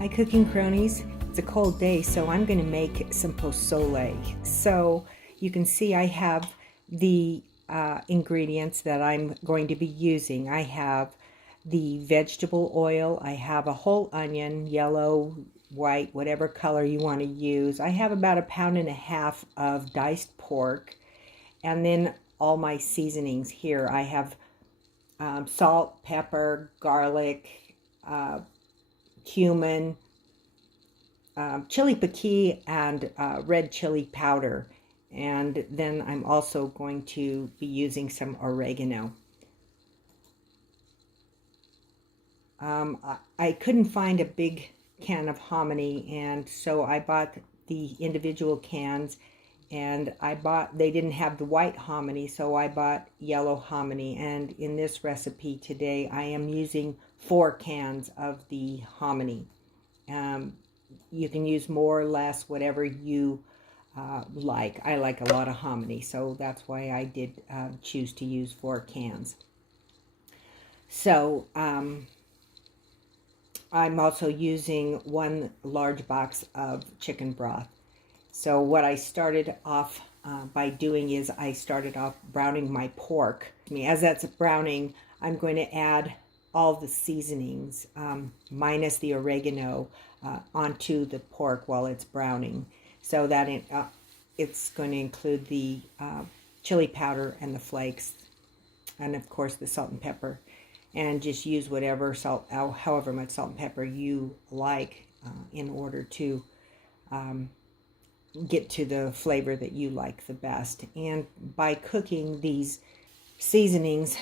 Hi cooking cronies. It's a cold day, so I'm going to make some posole. So you can see I have the ingredients that I'm going to be using. I have the vegetable oil, I have a whole onion, yellow, white, whatever color you want to use. I have about 1.5 pounds of diced pork, and then all my seasonings here. I have salt, pepper, garlic, cumin, chili piquin, and red chili powder. And then I'm also going to be using some oregano. I couldn't find a big can of hominy, and so I bought the individual cans, and they didn't have the white hominy, so I bought yellow hominy. And in this recipe today I am using 4 cans of the hominy. You can use more or less, whatever you like. I like a lot of hominy, so that's why I did choose to use 4 cans. So I'm also using 1 large box of chicken broth. So what I started off by doing is I started off browning my pork. As that's browning, I'm going to add all the seasonings, minus the oregano, onto the pork while it's browning. So that it's going to include the chili powder and the flakes, and of course the salt and pepper. And just use whatever salt, however much salt and pepper you like, in order to get to the flavor that you like the best. And by cooking these seasonings,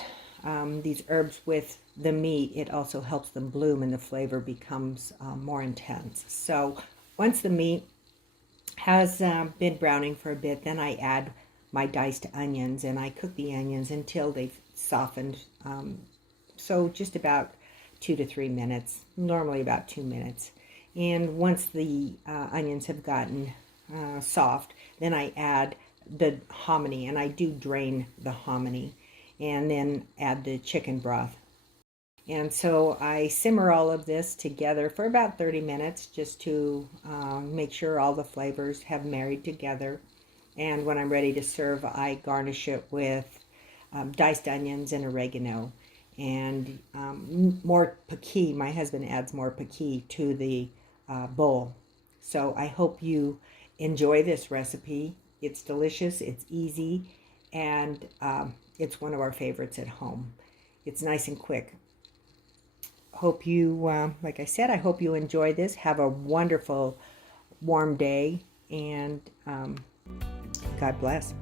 these herbs with the meat, it also helps them bloom and the flavor becomes more intense. So once the meat has been browning for a bit, then I add my diced onions, and I cook the onions until they've softened. So just about 2 to 3 minutes, normally about 2 minutes. And once the onions have gotten soft, then I add the hominy, and I do drain the hominy, and then add the chicken broth. And so I simmer all of this together for about 30 minutes just to make sure all the flavors have married together. And when I'm ready to serve, I garnish it with diced onions and oregano, and more piquin. My husband adds more piquin to the bowl. So I hope you enjoy this recipe. It's delicious, it's easy, and it's one of our favorites at home. It's nice and quick. Hope you, like I said, I hope you enjoy this. Have a wonderful warm day, and God bless.